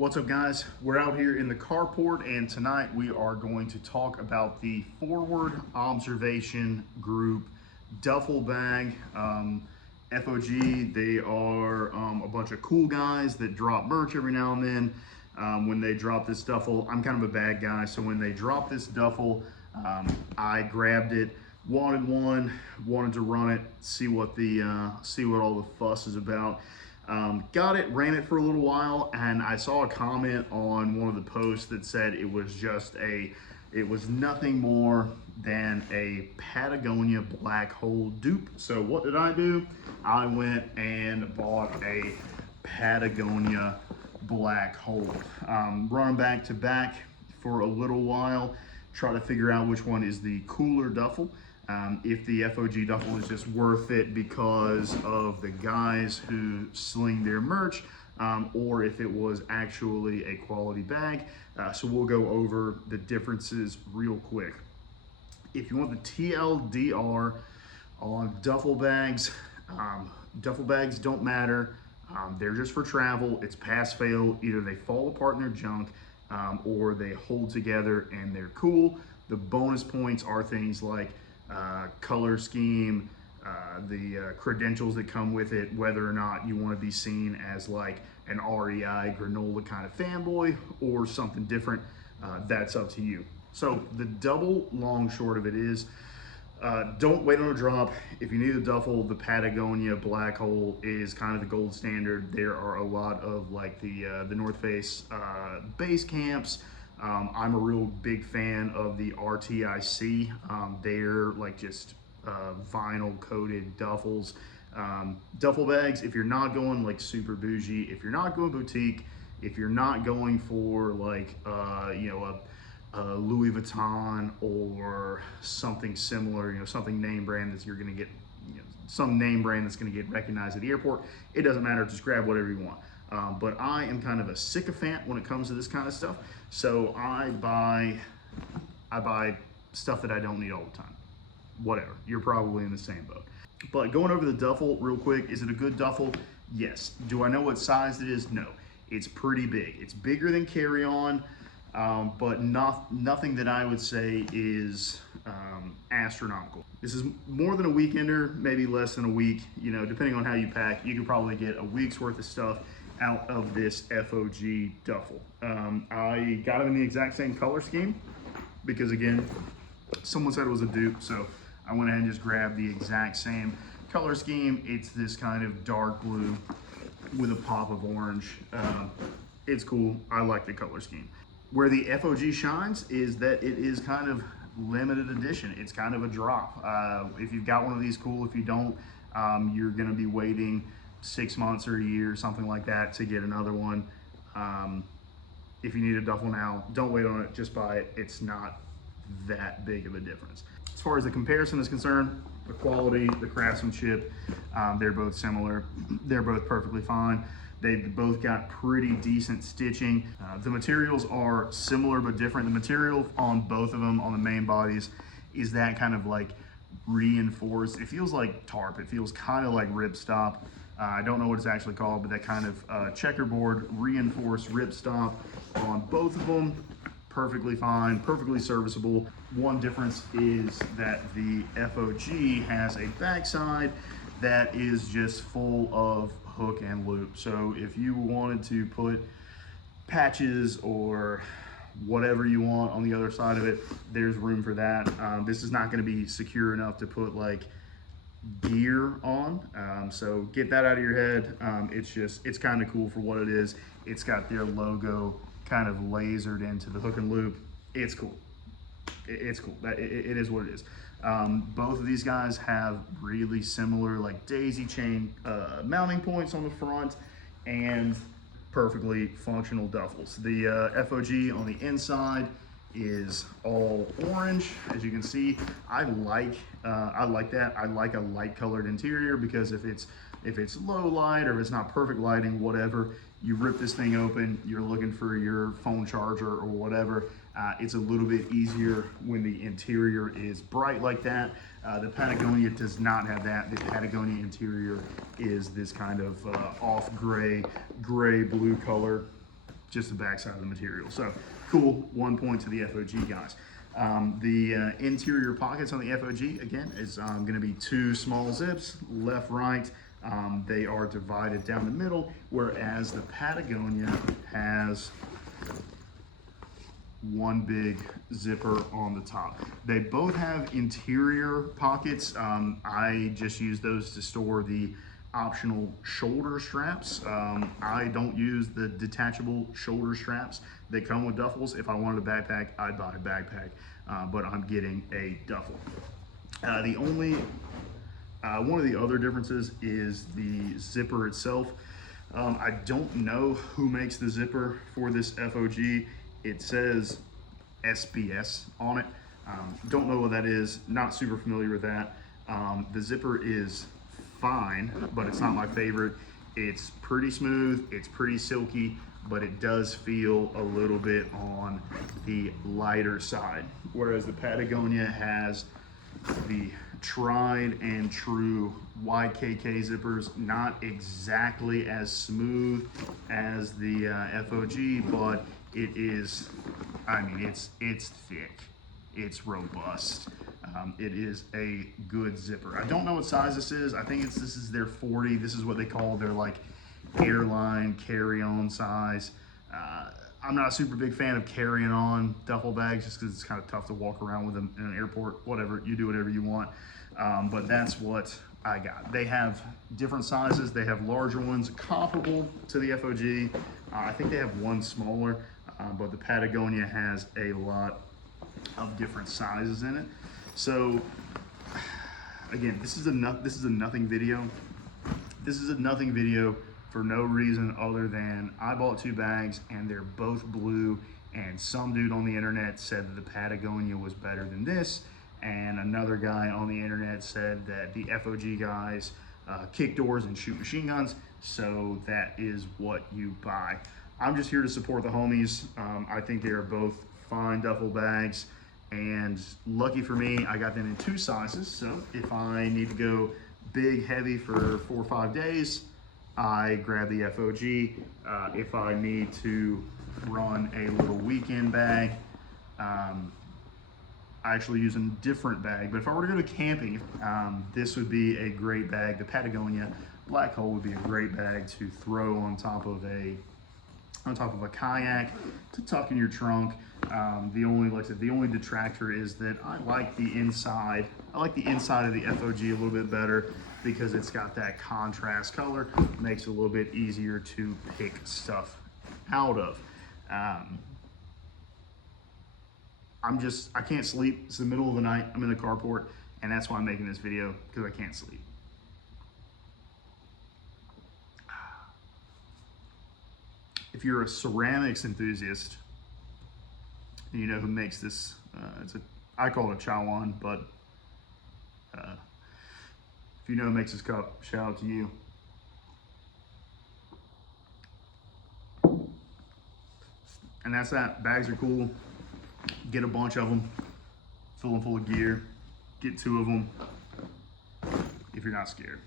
What's up, guys? We're out here in the carport, and tonight we are going to talk about the Forward Observation Group duffel bag. FOG, they are a bunch of cool guys that drop merch every now and then. When they drop this duffel, I'm kind of a bag guy, so when they drop this duffel, I grabbed it, wanted one, wanted to run it, see what all the fuss is about. Got it, ran it for a little while, and I saw a comment on one of the posts that said it was nothing more than a Patagonia Black Hole dupe. So what did I do? I went and bought a Patagonia Black Hole. Run back to back for a little while, try to figure out which one is the cooler duffel. If the FOG duffel is just worth it because of the guys who sling their merch, or if it was actually a quality bag. So we'll go over the differences real quick. If you want the TLDR on duffel bags don't matter. They're just for travel. It's pass fail. Either they fall apart in their junk, or they hold together and they're cool. The bonus points are things like color scheme, the credentials that come with it, whether or not you want to be seen as like an REI granola kind of fanboy or something different. That's up to you. So the double long short of it is, don't wait on a drop. If you need a duffel, the Patagonia Black Hole is kind of the gold standard. There are a lot of like the North Face base camps. I'm a real big fan of the RTIC. They're like just vinyl coated duffels. Duffel bags, if you're not going like super bougie, if you're not going boutique, if you're not going for like a Louis Vuitton or something similar, something name brand that you're gonna get, some name brand that's gonna get recognized at the airport, it doesn't matter, just grab whatever you want. But I am kind of a sycophant when it comes to this kind of stuff. So I buy stuff that I don't need all the time. Whatever, you're probably in the same boat. But going over the duffel real quick, is it a good duffel? Yes. Do I know what size it is? No. It's pretty big. It's bigger than carry-on, but nothing that I would say is astronomical. This is more than a weekender, maybe less than a week. Depending on how you pack, you could probably get a week's worth of stuff out of this FOG duffel. I got it in the exact same color scheme because, again, someone said it was a dupe, so I went ahead and just grabbed the exact same color scheme. It's this kind of dark blue with a pop of orange. It's cool. I like the color scheme. Where the FOG shines is that it is kind of limited edition. It's kind of a drop. If you've got one of these, cool. If you don't, you're gonna be waiting 6 months or a year, something like that, to get another one. If you need a duffel now, don't wait on it, just buy it. It's not that big of a difference. As far as the comparison is concerned, the quality, the craftsmanship, they're both similar. They're both perfectly fine. They've both got pretty decent stitching. The materials are similar but different. The material on both of them, on the main bodies, is that kind of like reinforced. It feels like tarp. It feels kind of like ripstop. I don't know what it's actually called, but that kind of checkerboard reinforced ripstop on both of them. Perfectly fine, perfectly serviceable. One difference is that the FOG has a backside that is just full of hook and loop. So if you wanted to put patches or whatever you want on the other side of it, there's room for that. This is not going to be secure enough to put like gear on, so get that out of your head. It's kind of cool for what it is. It's got their logo kind of lasered into the hook and loop. It's cool. It's cool. It is what it is. Both of these guys have really similar like daisy chain mounting points on the front and perfectly functional duffels. The FOG on the inside is all orange, as you can see. I like that. I like a light colored interior because if it's low light or if it's not perfect lighting, whatever, you rip this thing open, you're looking for your phone charger or whatever, it's a little bit easier when the interior is bright like that. The Patagonia does not have that. The Patagonia interior is this kind of off gray blue color. just the backside of the material. So cool, 1 point to the FOG guys. The interior pockets on the FOG, again, is going to be 2 small zips, left, right. They are divided down the middle, whereas the Patagonia has 1 big zipper on the top. They both have interior pockets. I just use those to store the optional shoulder straps. I don't use the detachable shoulder straps that come with duffels. If I wanted a backpack, I'd buy a backpack, but I'm getting a duffel. One of the other differences is the zipper itself. I don't know who makes the zipper for this FOG. It says SBS on it. Don't know what that is, not super familiar with that. The zipper is fine, but it's not my favorite. It's pretty smooth, it's pretty silky, but it does feel a little bit on the lighter side. Whereas the Patagonia has the tried and true YKK zippers, not exactly as smooth as the FOG, but it is, I mean, it's thick, it's robust. It is a good zipper. I don't know what size this is. I think this is their 40. This is what they call their like airline carry-on size. I'm not a super big fan of carrying on duffel bags just because it's kind of tough to walk around with them in an airport. Whatever, you do whatever you want. But that's what I got. They have different sizes. They have larger ones comparable to the FOG. I think they have one smaller, but the Patagonia has a lot of different sizes in it. So again, this is a nothing video. This is a nothing video for no reason other than I bought 2 bags and they're both blue, and some dude on the internet said that the Patagonia was better than this, and another guy on the internet said that the FOG guys kick doors and shoot machine guns, so that is what you buy. I'm just here to support the homies. I think they are both fine duffel bags, and lucky for me, I got them in 2 sizes, so if I need to go big, heavy for 4 or 5 days, I grab the FOG. If I need to run a little weekend bag, I actually use a different bag, but if I were to go to camping, this would be a great bag. The Patagonia Black Hole would be a great bag to throw on top of a kayak, to tuck in your trunk. The only detractor is that I like the inside of the FOG a little bit better because it's got that contrast color. Makes it a little bit easier to pick stuff out of. I can't sleep. It's the middle of the night. I'm in the carport, and that's why I'm making this video, because I can't sleep. If you're a ceramics enthusiast, you know who makes this. I call it a chawan, but if you know who makes this cup, shout out to you. And that's that. Bags are cool. Get a bunch of them. Fill them full of gear. Get 2 of them if you're not scared.